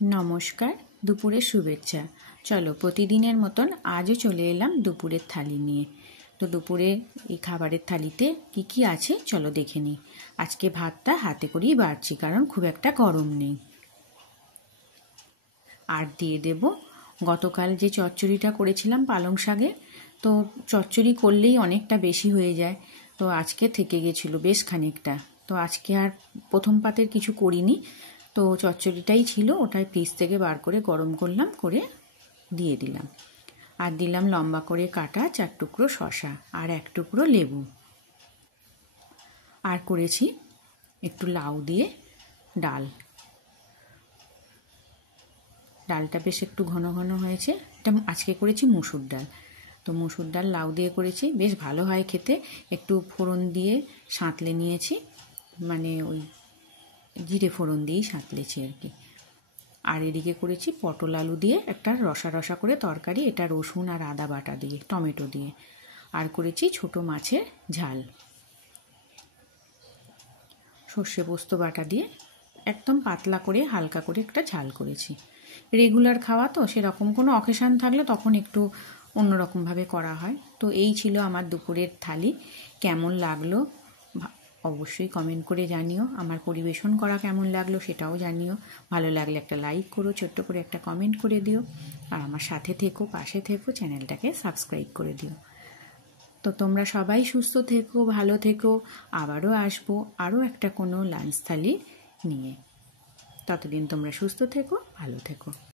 নমস্কার, দুপুরের শুভেচ্ছা। চলো প্রতিদিনের মতন আজও চলে এলাম দুপুরের থালি নিয়ে। তো দুপুরে এই খাবারের থালিতে কি কি আছে চলো দেখে নিই। আজকে ভাতটা হাতে করেই বাড়ছি, কারণ খুব একটা গরম নেই। আর দিয়ে দেব গতকাল যে চচ্চড়িটা করেছিলাম পালং শাকে। তো চচ্চড়ি করলেই অনেকটা বেশি হয়ে যায়, তো আজকে থেকে গেছিলো বেশ খানিকটা। তো আজকে আর প্রথম পাতের কিছু করিনি, তো চচ্চড়িটাই ছিল, ওটাই ফ্রিজ থেকে বার করে গরম করলাম, করে দিয়ে দিলাম। আর দিলাম লম্বা করে কাটা 4 টুকরো শসা আর 1 টুকরো লেবু। আর করেছি একটু লাউ দিয়ে ডাল। ডালটা বেশ একটু ঘন ঘন হয়েছে। এটা আজকে করেছি মুসুর ডাল। তো মুসুর ডাল লাউ দিয়ে করেছি, বেশ ভালো হয় খেতে। একটু ফোড়ন দিয়ে সাঁতলে নিয়েছি, মানে ওই জিরে ফোড়ন দিয়েই সাঁতলেছি আর কি। আর এদিকে করেছি পটল আলু দিয়ে একটা রসা রসা করে তরকারি, এটা রসুন আর আদা বাটা দিয়ে, টমেটো দিয়ে। আর করেছি ছোট মাছের ঝাল, সর্ষে পোস্ত বাটা দিয়ে একদম পাতলা করে হালকা করে একটা ঝাল করেছি। রেগুলার খাওয়া তো, সেরকম কোনো অকেশান থাকলে তখন একটু অন্যরকমভাবে করা হয়। তো এই ছিল আমার দুপুরের থালি। কেমন লাগলো অবশ্যই কমেন্ট করে জানিও। আমার পরিবেশন করা কেমন লাগলো সেটাও জানিও। ভালো লাগলে একটা লাইক করো, ছোট্ট করে একটা কমেন্ট করে দিও। আর আমার সাথে থেকো, পাশে থেকো, চ্যানেলটাকে সাবস্ক্রাইব করে দিও। তো তোমরা সবাই সুস্থ থেকো, ভালো থেকো। আবারও আসবো আরও একটা কোনো লাঞ্চ থালি নিয়ে। ততদিন তোমরা সুস্থ থেকো, ভালো থেকো।